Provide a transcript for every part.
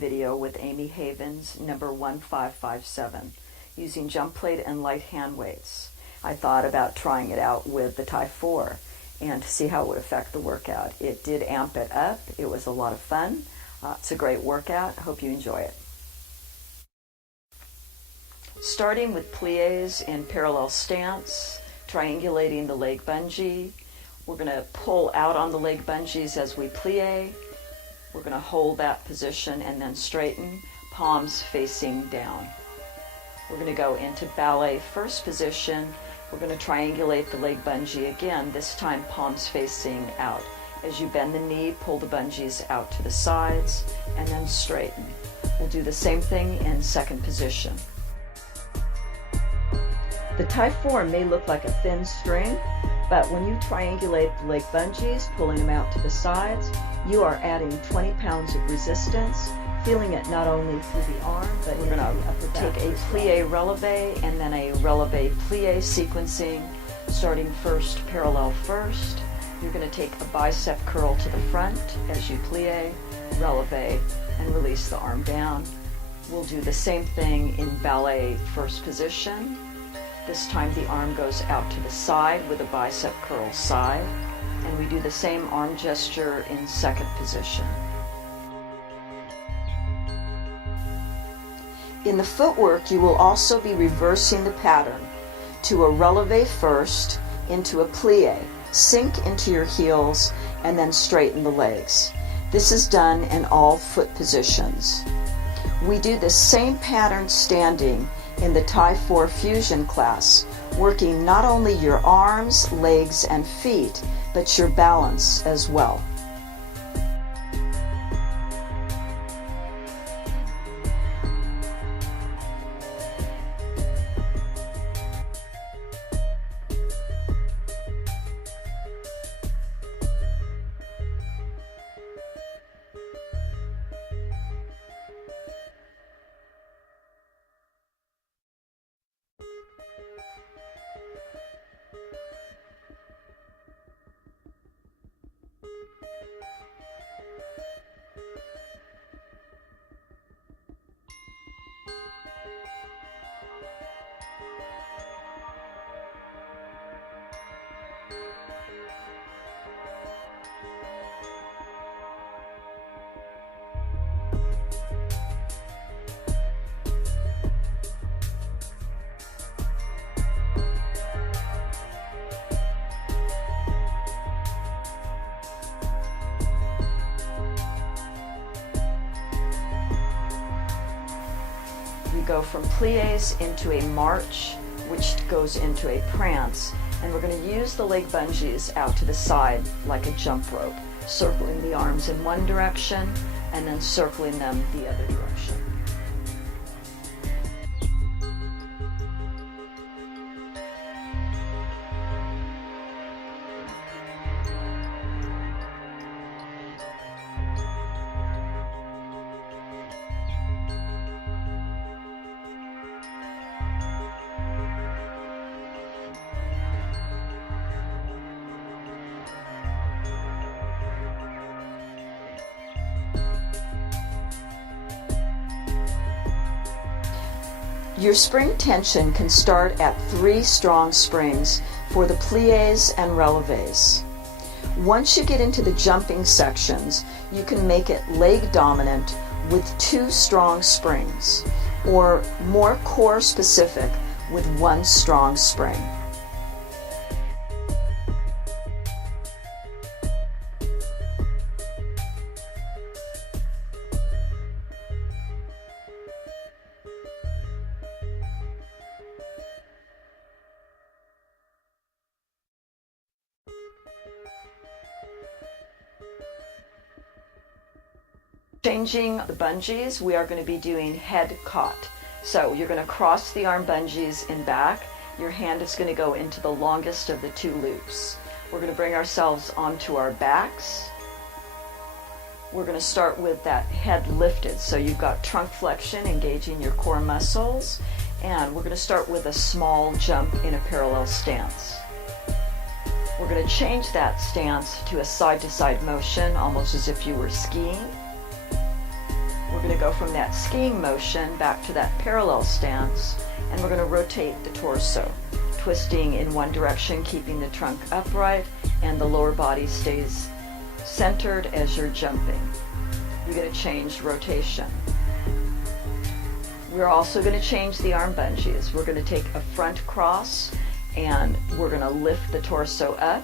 video with Amy Havens, number 1557, using jump plate and light hand weights. I thought about trying it out with the TYE4 and to see how it would affect the workout. It did amp it up. It was a lot of fun. It's a great workout. I hope you enjoy it. Starting with plies in parallel stance, triangulating the leg bungee. We're going to pull out on the leg bungees as we plie. We're going to hold that position and then straighten, palms facing down. We're going to go into ballet first position. We're going to triangulate the leg bungee again, this time palms facing out. As you bend the knee, pull the bungees out to the sides and then straighten. We'll do the same thing in second position. The TYE4 may look like a thin string, but when you triangulate the leg bungees, pulling them out to the sides, you are adding 20 pounds of resistance, feeling it not only through the arm, but we're going to take a plie releve and then a releve plie sequencing, starting first parallel first. You're going to take a bicep curl to the front as you plie, releve, and release the arm down. We'll do the same thing in ballet first position. This time the arm goes out to the side with a bicep curl side, and we do the same arm gesture in second position. In the footwork, you will also be reversing the pattern to a releve first, into a plie, sink into your heels, and then straighten the legs. This is done in all foot positions. We do the same pattern standing in the TYE4 Fusion class, working not only your arms, legs, and feet, but your balance as well. We go from plies into a march, which goes into a prance, and we're going to use the leg bungees out to the side like a jump rope, circling the arms in one direction and then circling them the other direction. Your spring tension can start at 3 strong springs for the plies and releves. Once you get into the jumping sections, you can make it leg dominant with 2 strong springs, or more core specific with 1 strong spring. Changing the bungees, we are going to be doing head caught. So you're going to cross the arm bungees in back. Your hand is going to go into the longest of the 2 loops. We're going to bring ourselves onto our backs. We're going to start with that head lifted. So you've got trunk flexion engaging your core muscles, and we're going to start with a small jump in a parallel stance. We're going to change that stance to a side-to-side motion, almost as if you were skiing. We're We're going to go from that skiing motion back to that parallel stance, and we're going to rotate the torso, twisting in one direction, keeping the trunk upright, and the lower body stays centered as you're jumping. You're going to change rotation. We're also going to change the arm bungees. We're going to take a front cross, and we're going to lift the torso up,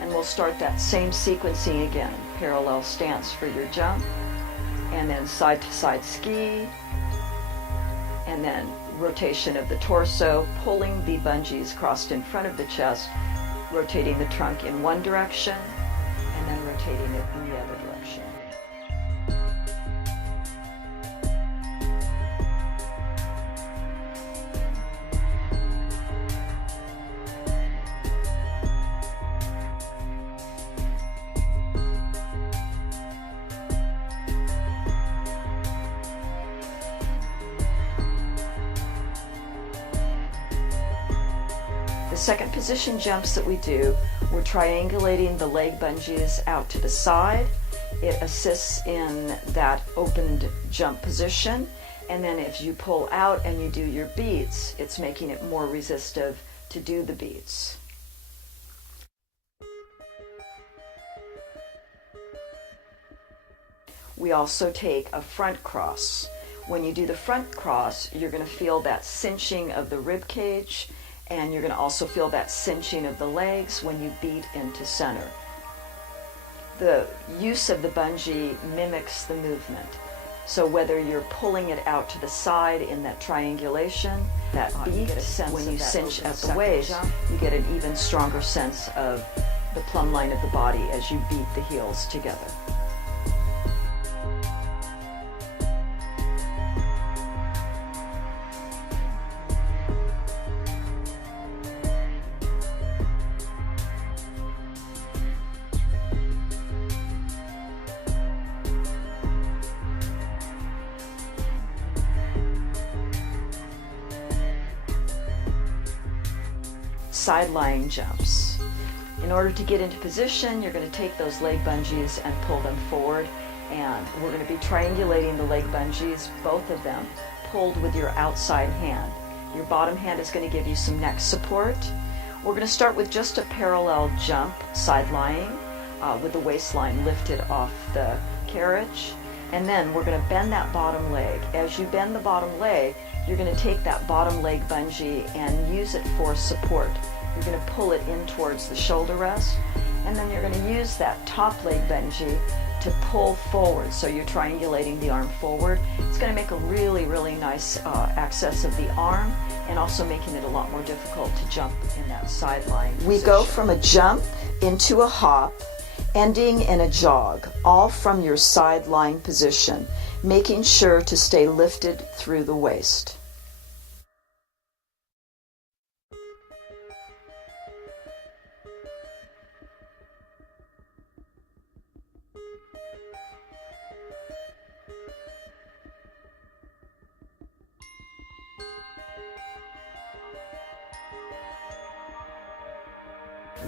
and we'll start that same sequencing again. Parallel stance for your jump, and then side to side ski, and then rotation of the torso, pulling the bungees crossed in front of the chest, rotating the trunk in one direction, and then rotating it in the other direction. The second position jumps that we do, we're triangulating the leg bungees out to the side. It assists in that opened jump position, and then if you pull out and you do your beats, it's making it more resistive to do the beats. We also take a front cross. When you do the front cross, you're going to feel that cinching of the rib cage, and you're going to also feel that cinching of the legs when you beat into center. The use of the bungee mimics the movement. So whether you're pulling it out to the side in that triangulation, that beat, when you cinch at the waist, you get an even stronger sense of the plumb line of the body as you beat the heels together. Side lying jumps. In order to get into position, you're going to take those leg bungees and pull them forward, and we're going to be triangulating the leg bungees, both of them, pulled with your outside hand. Your bottom hand is going to give you some neck support. We're going to start with just a parallel jump, side lying, with the waistline lifted off the carriage, and then we're going to bend that bottom leg. As you bend the bottom leg, you're going to take that bottom leg bungee and use it for support. You're going to pull it in towards the shoulder rest, and then you're going to use that top leg bungee to pull forward. So you're triangulating the arm forward. It's going to make a really, really nice access of the arm, and also making it a lot more difficult to jump in that side lying position. We go from a jump into a hop, ending in a jog, all from your side lying position, making sure to stay lifted through the waist.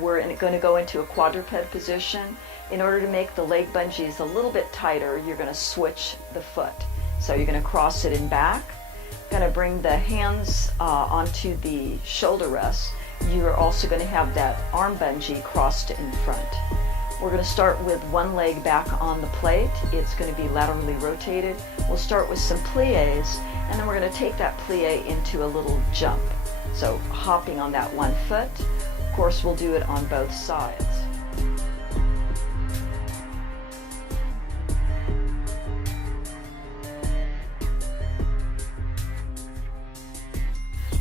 We're going to go into a quadruped position. In order to make the leg bungees a little bit tighter, you're going to switch the foot. So you're going to cross it in back, going to bring the hands onto the shoulder rest. You're also going to have that arm bungee crossed in front. We're going to start with one leg back on the plate. It's going to be laterally rotated. We'll start with some plies, and then we're going to take that plie into a little jump. So hopping on that one foot. Of course, we'll do it on both sides.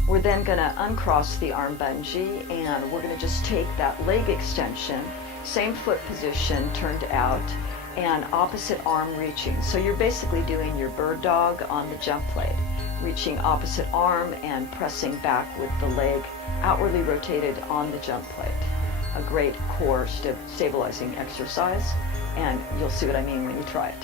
We're then going to uncross the arm bungee, and we're going to just take that leg extension, same foot position turned out, and opposite arm reaching. So you're basically doing your bird dog on the jump plate, reaching opposite arm and pressing back with the leg outwardly rotated on the jump plate. A great core stabilizing exercise, and you'll see what I mean when you try it.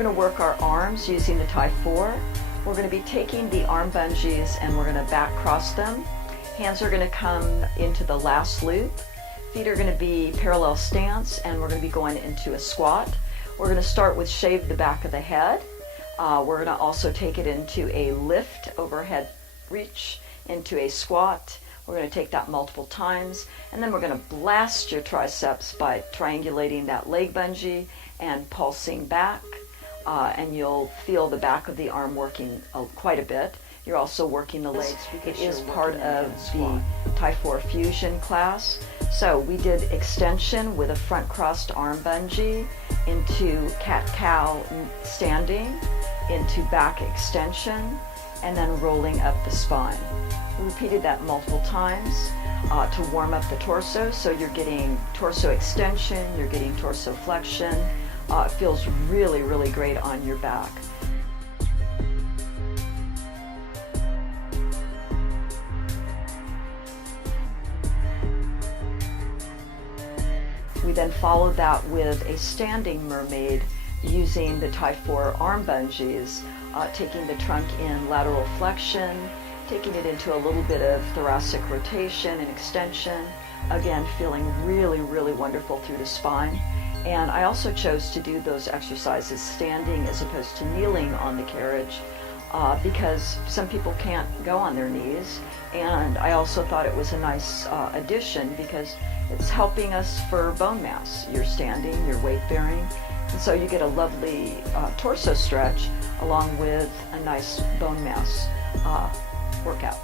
We're going to work our arms using the TYE4. We're going to be taking the arm bungees and we're going to back cross them. Hands are going to come into the last loop. Feet are going to be parallel stance, and we're going to be going into a squat. We're going to start with shave the back of the head. We're going to also take it into a lift, overhead reach, into a squat. We're going to take that multiple times, and then we're going to blast your triceps by triangulating that leg bungee and pulsing back, and you'll feel the back of the arm working quite a bit. You're also working the legs. It is part of the TYE4 Fusion class. So we did extension with a front crossed arm bungee, into cat-cow standing, into back extension, and then rolling up the spine. We repeated that multiple times to warm up the torso. So you're getting torso extension, you're getting torso flexion. It feels really, really great on your back. We then followed that with a standing mermaid using the TYE4 arm bungees, taking the trunk in lateral flexion, taking it into a little bit of thoracic rotation and extension, again feeling really, really wonderful through the spine. And I also chose to do those exercises standing as opposed to kneeling on the carriage because some people can't go on their knees, and I also thought it was a nice addition because it's helping us for bone mass. You're standing, you're weight bearing, and so you get a lovely torso stretch along with a nice bone mass workout.